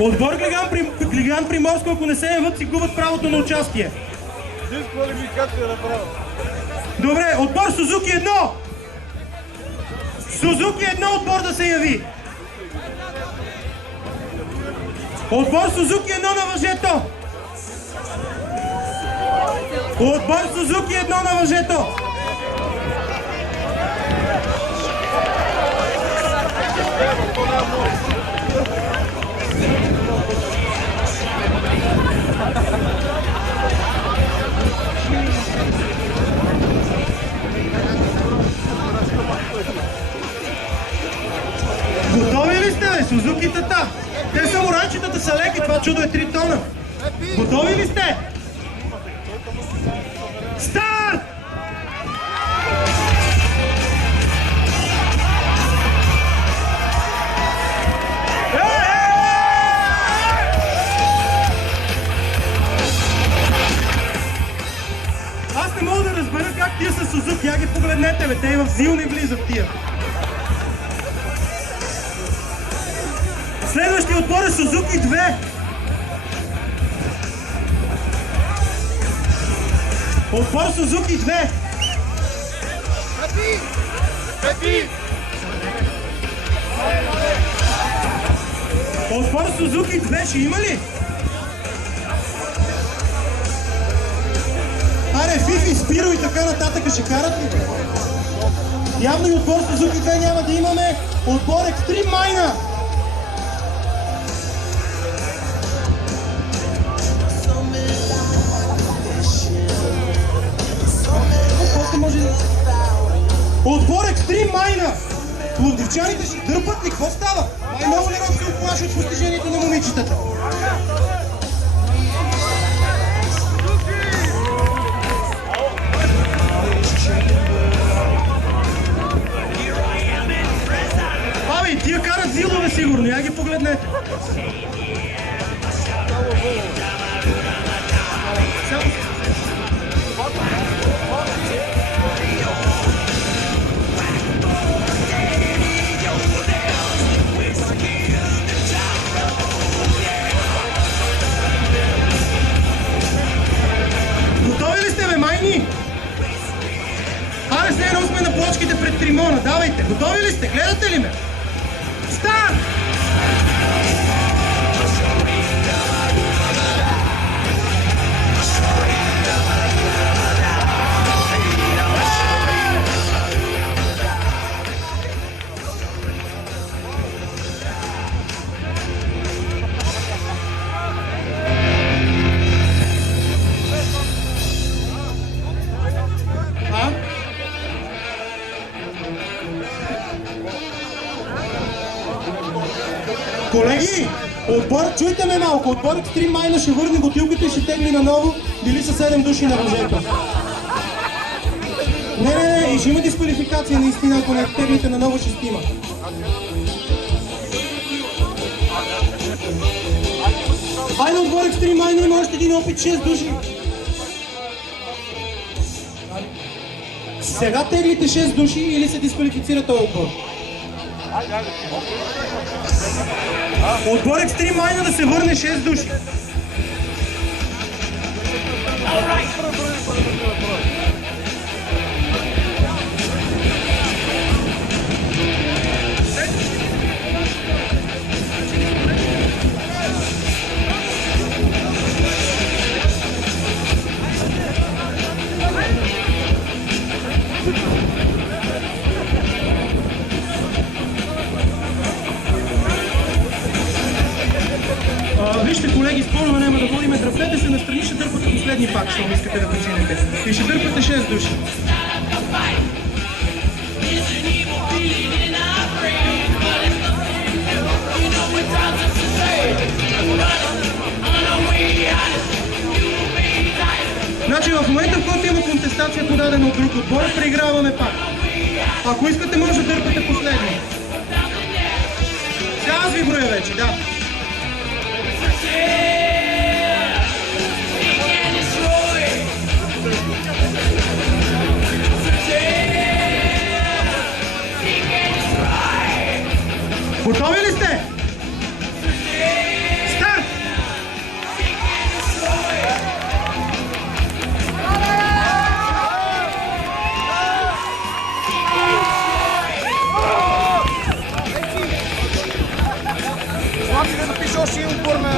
Отбор Глиган Приморско, ако не се яват, си губят правото на участие. Дисквалификация направо. Добре, отбор Сузуки 1! Сузуки 1 отбор да се яви! Отбор Сузуки 1 на въжето! Отбор Сузуки 1 на въжето! Готови ли сте, бе? Сузуки Тата? Те самуранчетата са леки, това чудо е 3 тона. Готови ли сте? Старт! Аз не мога да разбера как тия са Сузуки. Я ги погледнете, бе. Те и в ЗИЛ не влизат тия. Следващия отбор е Сузуки 2. Отбор Сузуки 2. Отбор Сузуки 2 ще има ли? Аре, Фифи, Спиро и така нататък ще карат ли? Явно и отбор Сузуки 2 няма да имаме. Отбор Екстрим Майна. Отбор Екстрим Майна! Пловдивчаните ще дърпат ли? Какво става? Май много народ се оплаши от постижението на момичетата. Абе, тия карат зилове сигурно, я ги погледнете. Готови ли сте, бе, майни? Аре, все едно сме на плочките пред Тримона. Давайте, готови ли сте? Гледате ли ме? Старт! Колеги, отбор, чуйте ме малко, отбор Екстрим Майна ще върне бутилката и ще тегли наново, били са 7 души на въжето. Не, и ще има дисквалификация наистина, ако не теглите наново ще стима. Айде отбор Екстрим Майна има още един опит, 6 души. Сега теглите 6 души или се дисквалифицира този отбор? Отбор Екстрим Майна да се върне 6 души. Вижте, колеги, спорно няма да водиме, дръпнете се настрани, ще дърпате последни пак, щом искате да причините. И ще дърпате 6 души. Значи в момента, в който има контестация подадена от друг отбор, преиграваме пак. Ако искате, може да дърпате последни. Сега аз ви броя вече, да. Готови ли сте? запише още един отбор на